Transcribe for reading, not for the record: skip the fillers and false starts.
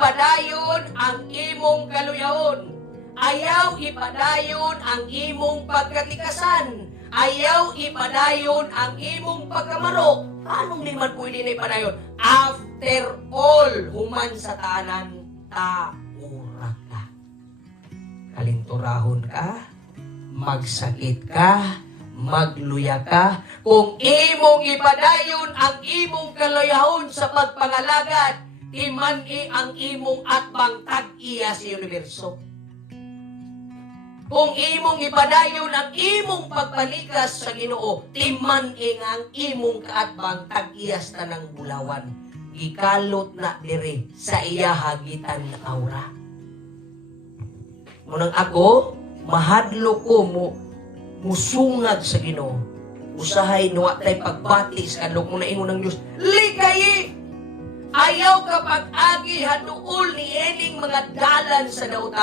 ipadayon ang imong kaluyahon. Ayaw ipadayon ang imong pagkatikasan. Ayaw ipadayon ang imong pagkamaro. Anong di man pwede na ipadayon? After all, human sa tanan, taura ka. Kalinturahon ka, magsakit ka, magluya ka. Kung imong ipadayon ang imong kaluyahon sa pagpangalagad, timani ang imong atbang tag-iya sa universo. Kung imong ipadayon ang imong pagpalikas sa Ginoo, timani ang imong kaatbang tag-iyas tanang bulawan. Gikalot na dire sa iya hagitan na aura. Munang ako, mahadlo ko musungag sa Ginoo. Usahay nuwa tay pagbati sa kadlok mo na ingon ng Dios. Likayi! Ayaw kapag agi haduol ni ening mga dalan sa dautan.